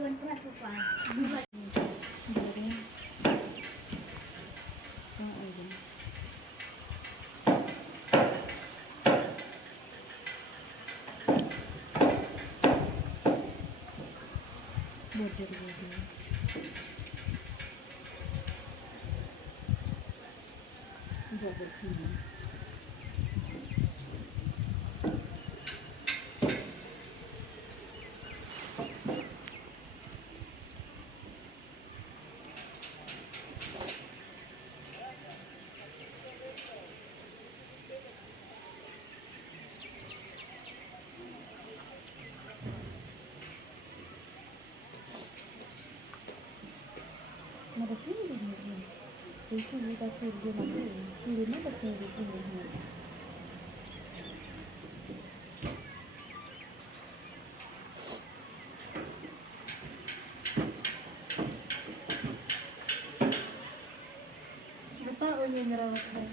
Tuan pernah lupa. Ada sini dia. Itu kita suruh dia nanti. Suruh mana sini sini. Betul yang merawat dia.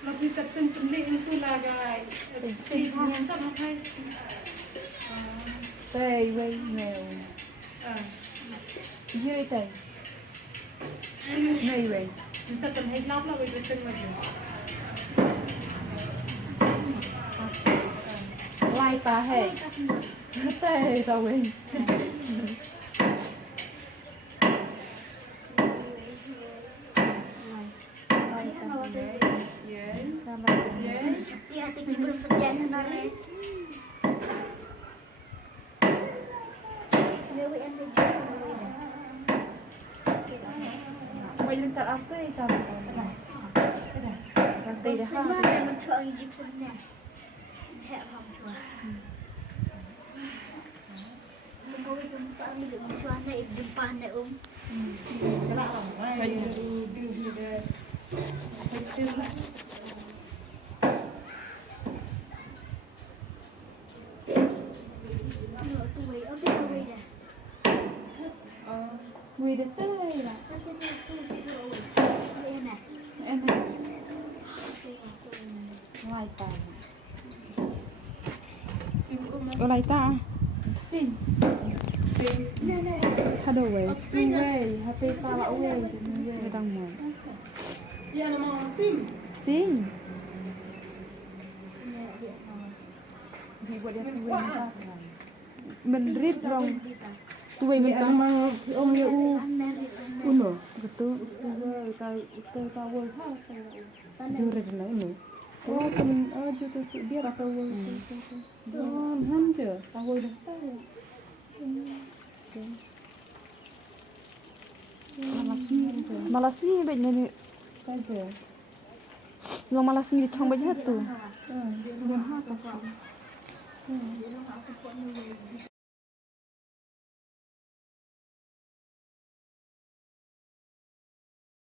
Lebih tertentu itu lah guys. Yang tak makan. Tây quay mèo. Dưới tây. Này vậy. Kita terhadap lap lah kita tengah je. Lai ta hè. Tây tao quên. Sakti hati belum sejalan nare. Dewi yang Mày lên tập áo tây tập. Tây đã Semua ha. ada mencuang hijab sebenarnya. Hek ham cua. Kau itu mencuang ni mencuang ni jumpa ni Kalau orang dia dia. Tu way, oh tu way dah. Mày được tây là Tu way ni. em này lai ta. Ở lai ta. Xin. Hello way. Xin way. Happy ta lão way. Người đang mời. Ya nama Sim. Xin. Vì buat dia tu mình rip rong. Tu way mình tăng mang om ya u. Uno. Betul. Ta way ha. Dure de lain ni. Oh, temen aja tu dia rasa way. Han je. Ta way dah tahu. Malas ni baik ni saja. Yang malas ni thong baik tu.